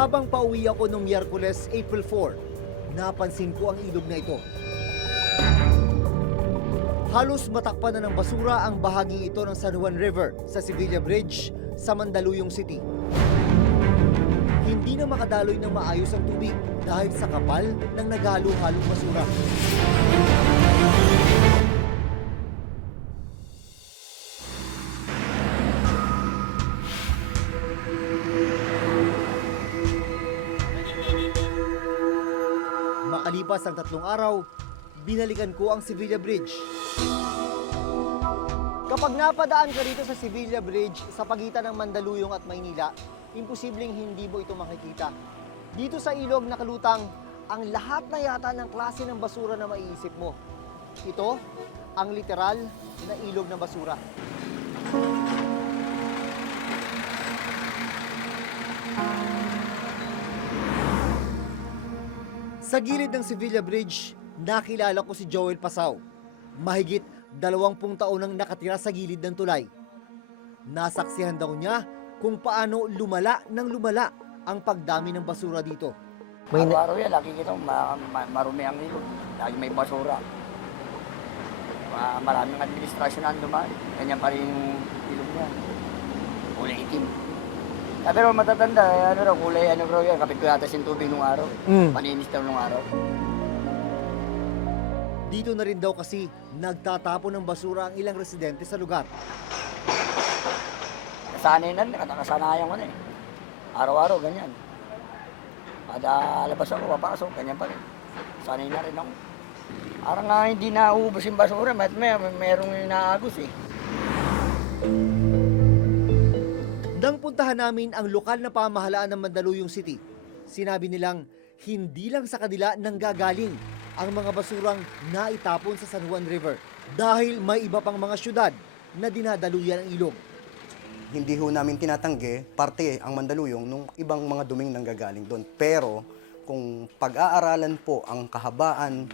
Habang pauwi ako noong Miyerkules, April 4, napansin ko ang ilog na ito. Halos matakpan na ng basura ang bahagi ito ng San Juan River sa Sevilla Bridge sa Mandaluyong City. Hindi na makadaloy ng maayos ang tubig dahil sa kapal ng naghalo-halong basura. Makalipas ang tatlong araw, binalikan ko ang Sevilla Bridge. Kapag napadaan ka dito sa Sevilla Bridge sa pagitan ng Mandaluyong at Maynila, imposibleng hindi mo ito makikita. Dito sa ilog nakalutang ang lahat na yata ng klase ng basura na maiisip mo. Ito ang literal na ilog ng basura. Sa gilid ng Sevilla Bridge, nakilala ko si Joel Pasaw. Mahigit dalawampung taon nang nakatira sa gilid ng tulay. Nasaksihan daw niya kung paano lumala ng lumala ang pagdami ng basura dito. May Araw-araw yan, lagi kita ma- ma- marumi ang ilog. Lagi may basura. Ma- maraming administrasyon ang dumaan. Ganyan pa rin yung ilog niya. Kulay itim. Ah, pero matatanda, eh, ano raw, kulay ano raw yan. Kapit ko yata yung tubig nung araw. Mm. Paninis daw nung araw. Dito na rin daw kasi nagtatapon ng basura ang ilang residente sa lugar. Nasanay na, nakasanayan ko na eh. Araw-araw, ganyan. Kada labas ako, papasok, ganyan pa rin. Sanay na rin ako. Parang nga hindi nauubos yung basura, may, may, merong inaagos eh. Nang puntahan namin ang lokal na pamahalaan ng Mandaluyong City, sinabi nilang hindi lang sa kanila nanggagaling ang mga basurang naitapon sa San Juan River dahil may iba pang mga syudad na dinadaluyan ang ilog. hindi ho namin tinatanggi, parte ang Mandaluyong nung ibang mga duming nanggagaling doon. Pero kung pag-aaralan po ang kahabaan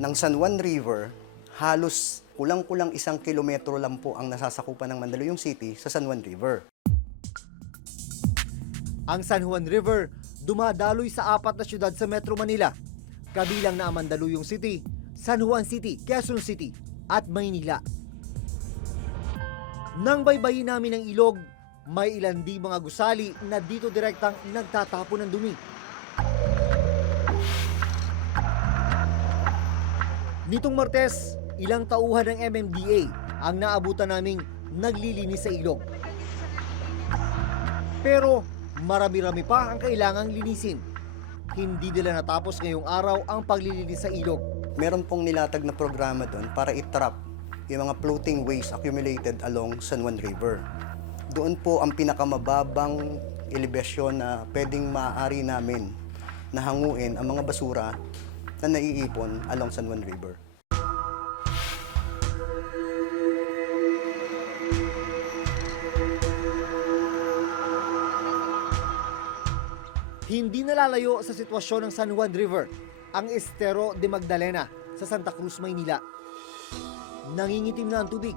ng San Juan River, halos kulang-kulang isang kilometro lang po ang nasasakupan ng Mandaluyong City sa San Juan River. Ang San Juan River dumadaloy sa apat na syudad sa Metro Manila, kabilang na ang Mandaluyong City, San Juan City, Quezon City at Maynila. Nang baybayin namin ang ilog, may ilan di mga gusali na dito direktang nagtatapon ng dumi. Nitong Martes, ilang tauhan ng MMDA ang naabutan naming naglilinis sa ilog. Pero marami-rami pa ang kailangang linisin. Hindi nila natapos ngayong araw ang paglilinis sa ilog. Meron pong nilatag na programa doon para i-trap yung mga floating waste accumulated along San Juan River. Doon po ang pinakamababang elevasyon na pwedeng maaari namin na hanguin ang mga basura na naiipon along San Juan River. Hindi nalalayo sa sitwasyon ng San Juan River ang Estero de Magdalena sa Santa Cruz, Maynila. Nangingitim na ang tubig.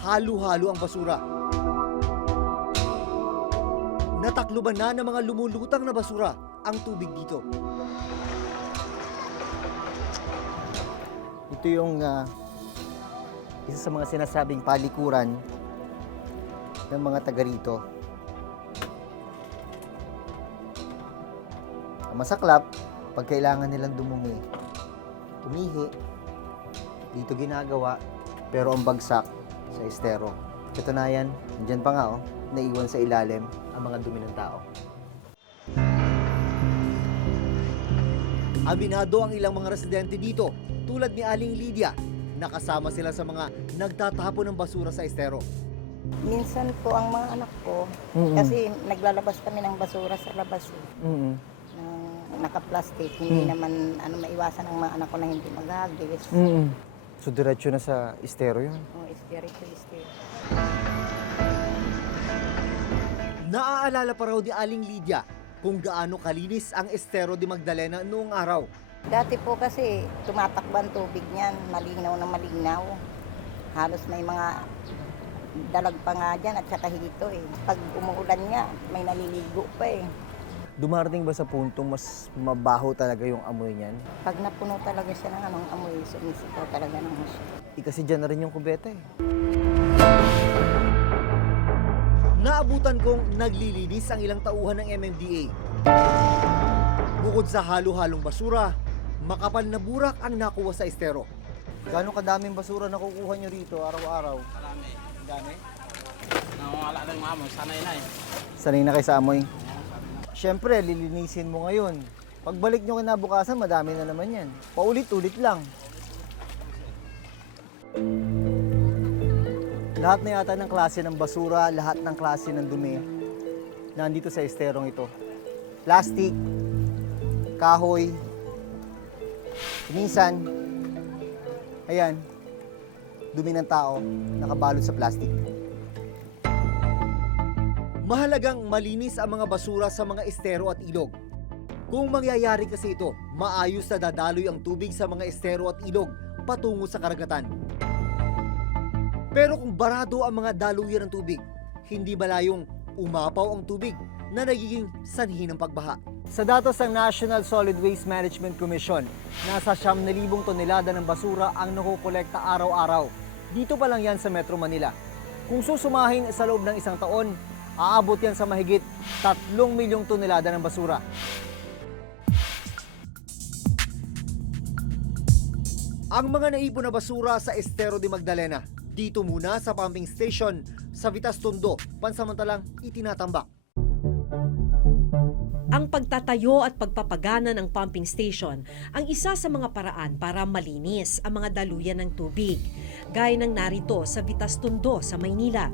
Halo-halo ang basura. Natakluban na ng mga lumulutang na basura ang tubig dito. Ito yung ah, isa sa mga sinasabing palikuran ng mga taga rito. Masaklap, pag kailangan nilang dumumi, umihi, dito ginagawa, pero ang bagsak sa estero. Katunayan, dyan pa nga oh, naiwan sa ilalim ang mga dumi ng tao. Aminado ang ilang mga residente dito, tulad ni Aling Lydia, nakasama sila sa mga nagtatapon ng basura sa estero. Minsan po ang mga anak ko, Mm-mm. kasi naglalabas kami ng basura sa labas eh, Mm-mm. Naka-plastic, hindi naman ano maiwasan ng mga anak ko na hindi maghagis. Mm-mm. So diretso na sa estero yun? Oh, spirito, spirito. Naaalala pa raw ni Aling Lydia kung gaano kalinis ang estero de Magdalena noong araw. Dati po kasi tumatakbo ang tubig niyan, malinaw na malinaw. Halos may mga dalag pa nga dyan at saka hito eh. Pag umuulan nga, may naliligo pa eh. Dumarating ba sa puntong mas mabaho talaga yung amoy niyan? Pag napuno talaga siya ng anong amoy, sumisipaw talaga ng husyo. Eh, kasi dyan na rin yung kubeta eh. Naabutan kong naglilinis ang ilang tauhan ng MMDA. Bukod sa halo-halong basura, makapal na burak ang nakuha sa estero. Gano'ng kadaming basura nakukuha nyo rito araw-araw? Marami. Ang dami. Nawala ng mga mo, sanay na eh. Sanay na kayo sa amoy. Siyempre, lilinisin mo ngayon. Pagbalik nyo kinabukasan, madami na naman yan. Paulit-ulit lang. Lahat na yata ng klase ng basura, lahat ng klase ng dumi, nandito sa esterong ito. Plastic, kahoy, minsan, ayan, dumi ng tao, nakabalot sa plastic. Mahalagang malinis ang mga basura sa mga estero at ilog. Kung mangyayari kasi ito, maayos na dadaloy ang tubig sa mga estero at ilog patungo sa karagatan. Pero kung barado ang mga daluyan ng tubig, hindi malayong umapaw ang tubig na nagiging sanhi ng pagbaha. Sa datos ng National Solid Waste Management Commission, nasa 7,000 tonelada ng basura ang nakukolekta araw-araw. Dito pa lang yan sa Metro Manila. Kung susumahin sa loob ng isang taon, aabot yan sa mahigit 3 milyong tonelada ng basura. Ang mga naipon na basura sa Estero de Magdalena, dito muna sa pumping station sa Vitas Tondo, pansamantalang itinatambak. Ang pagtatayo at pagpapagana ng pumping station ang isa sa mga paraan para malinis ang mga daluyan ng tubig, gaya ng narito sa Vitas Tondo sa Maynila.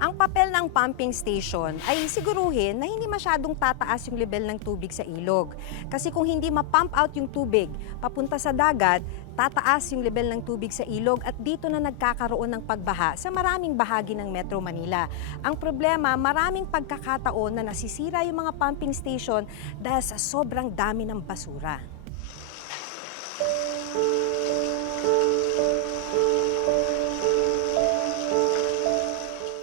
Ang papel ng pumping station ay siguruhin na hindi masyadong tataas yung level ng tubig sa ilog. Kasi kung hindi ma-pump out yung tubig papunta sa dagat, tataas yung level ng tubig sa ilog at dito na nagkakaroon ng pagbaha sa maraming bahagi ng Metro Manila. Ang problema, maraming pagkakataon na nasisira yung mga pumping station dahil sa sobrang dami ng basura.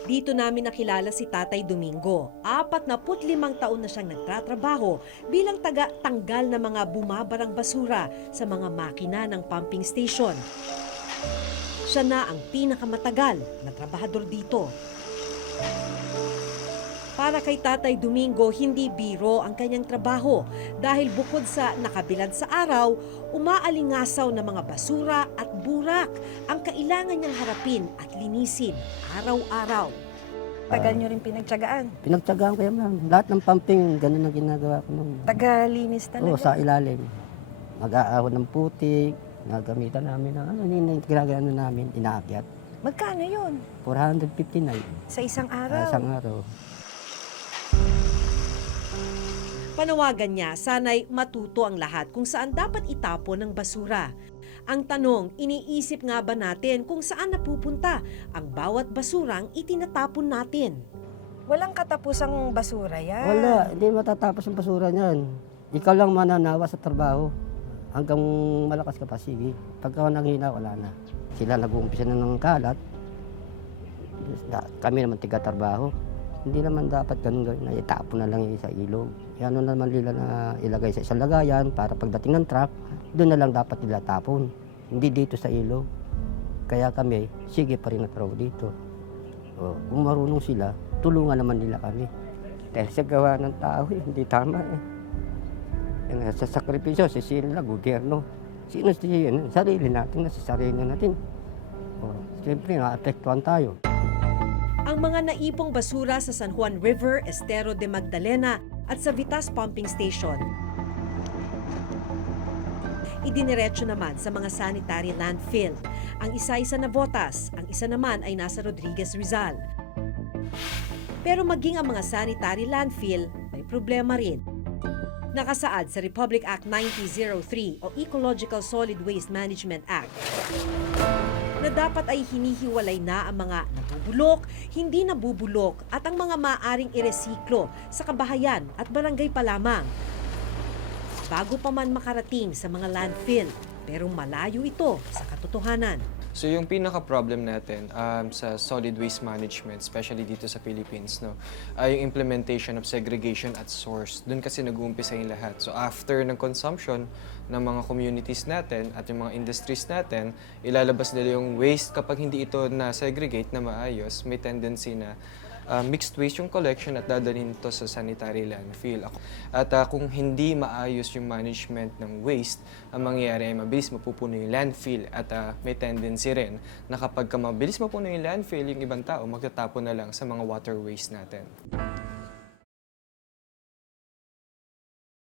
Dito namin nakilala si Tatay Domingo. Apat na limang taon na siyang nagtatrabaho bilang taga-tanggal ng mga bumabarang basura sa mga makina ng pumping station. Siya na ang pinakamatagal na trabahador dito. Para kay Tatay Domingo, hindi biro ang kanyang trabaho dahil bukod sa nakabilad sa araw, umaalingasaw na mga basura at burak ang kailangan niyang harapin at linisin araw-araw. Tagal nyo rin pinagtsagaan. Pinagtsagaan ko yan, ma'am. Lahat ng pumping, ganun ang ginagawa ko nung Tagalinis Oo, sa ilalim. Mag-aahon ng putik, nagamitan namin ng ano, yun yung ginagawa namin, inaakyat. Magkano yun? 459 Sa isang araw? isang araw. Panawagan niya, sana'y matuto ang lahat kung saan dapat itapon ang basura. Ang tanong, iniisip nga ba natin kung saan napupunta ang bawat basurang itinatapon natin? Walang katapusang basura yan. Wala, hindi matatapos ang basura niyan. Ikaw lang mananawa sa trabaho. Hanggang malakas ka pa, sige. Pagka nanghina, wala na. Sila nag-uumpisa na ng kalat. Kami naman tiga-trabaho. Hindi naman dapat ganun gawin na itapon na lang sa ilog. Ano naman nila na ilagay sa isang lagayan para pagdating ng truck, doon na lang dapat nila tapon. Hindi dito sa ilog. Kaya kami, sige pa rin na trabaho dito. O, kung marunong sila, tulungan naman nila kami. Dahil sa gawa ng tao, eh, hindi tama eh. Yan, sa sakripisyo, si sila, gobyerno. Sino si yun? Sarili natin, nasa sarili natin. O, siyempre, naapektuhan tayo. Ang mga naipong basura sa San Juan River, Estero de Magdalena at sa Vitas Pumping Station. Idiniretso naman sa mga sanitary landfill. Ang isa-isa na botas, ang isa naman ay nasa Rodriguez Rizal. Pero maging ang mga sanitary landfill, may problema rin. Nakasaad sa Republic Act 9003 o Ecological Solid Waste Management Act na dapat ay hinihiwalay na ang mga nabubulok, hindi nabubulok at ang mga maaring iresiklo sa kabahayan at barangay pa lamang. Bago pa man makarating sa mga landfill, pero malayo ito sa katotohanan. So yung pinaka-problem natin um, sa solid waste management, especially dito sa Philippines, no, ay yung implementation of segregation at source. Doon kasi nag-uumpisa yung lahat. So after ng consumption ng mga communities natin at yung mga industries natin, ilalabas nila yung waste kapag hindi ito na-segregate na maayos, may tendency na uh, mixed waste yung collection at dadalhin ito sa sanitary landfill. At uh, kung hindi maayos yung management ng waste, ang mangyayari ay mabilis mapupuno yung landfill at uh, may tendency rin na kapag ka mabilis mapuno yung landfill, yung ibang tao magtatapon na lang sa mga waterways natin.